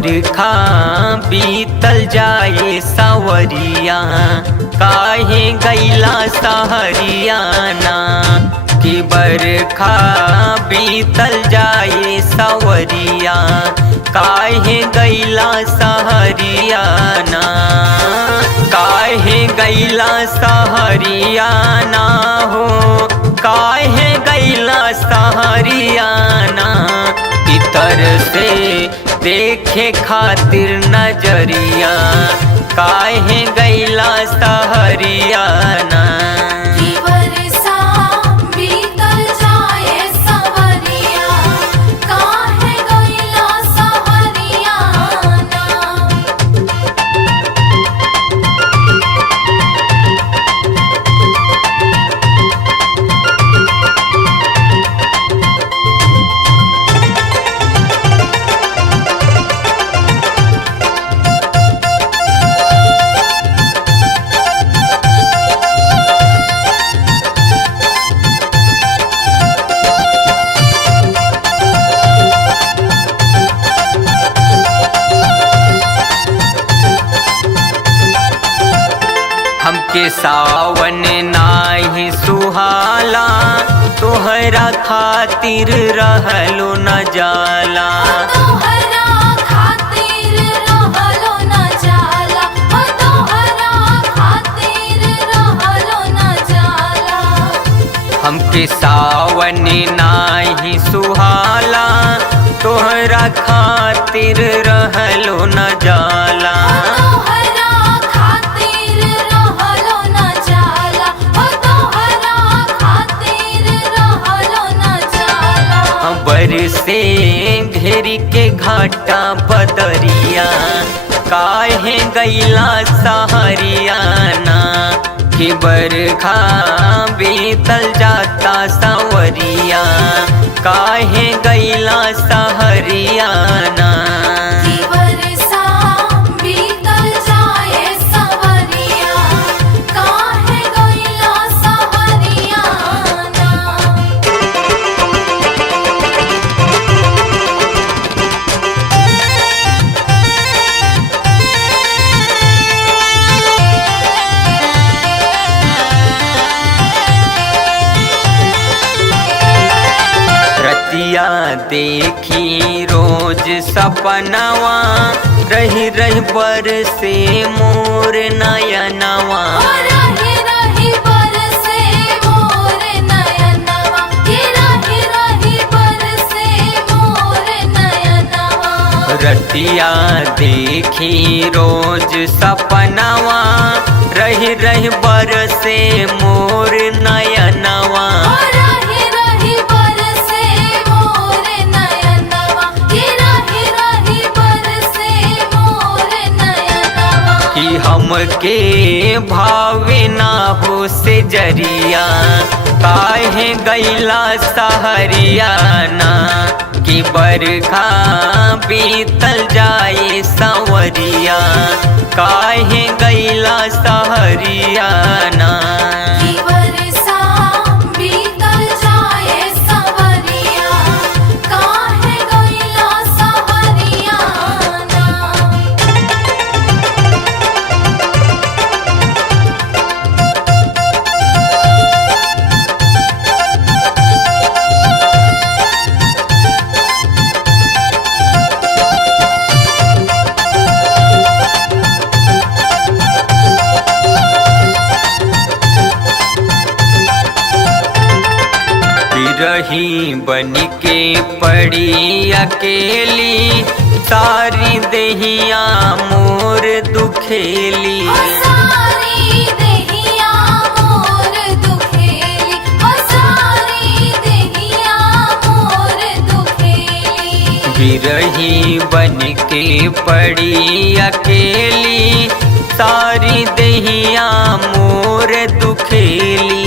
बरखा बीतल जाए सावरिया, काहे गैला सहरियाना। कि बरखा बीतल जाए सावरिया, काहे गैला सहरियाना। काहे गैला सहरियाना हो, काहे गैला सहरियाना। इतर से देखे खातिर नजरिया, काहे गैला सहरियाना। हमके सावन नाही सुहाला, तोहरा खातिर रहलो न जाला। तोहरा खातिर रहलो न जाला, तोहरा खातिर रहलो न जाला। हमके सावन नाही सुहाला, तोहरा खातिर रहलो न जाला। बरसे घेरी के घाटा बदरिया, काहे गैला सहरियाना। कि बरखा बीतल जाता सावरिया, काहे गैला सहरियाना। रतिया देखी रोज सपनवा, रही रही बरसे मोर नयनवा। रही रही बरसे मोर नयनवा, रही रही बरसे मोर नयनवा। रतिया देखी रोज सपनवा, रही रही बरसे मोर नयनवा। कि हमके भावे ना हो से जरिया, काहे गैला सहरियाना। कि बरखा बीतल जाए सावरिया, काहे गैला सहरियाना। रही बन के पड़ी अकेली, सारी देहिया मोर दुखेली। सारी देहिया मोर दुखेली, सारी देहिया मोर दुखेली। बिरही बन के पड़ी अकेली, सारी देहिया मोर दुखेली।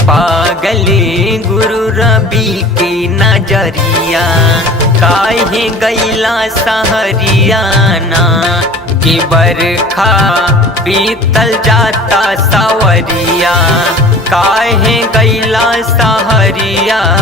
पागली गुरु रवि के नजरिया काहे गैला सहरियाना कि बरखा बीतल जाता सवरिया काहे गैला सहरियाना।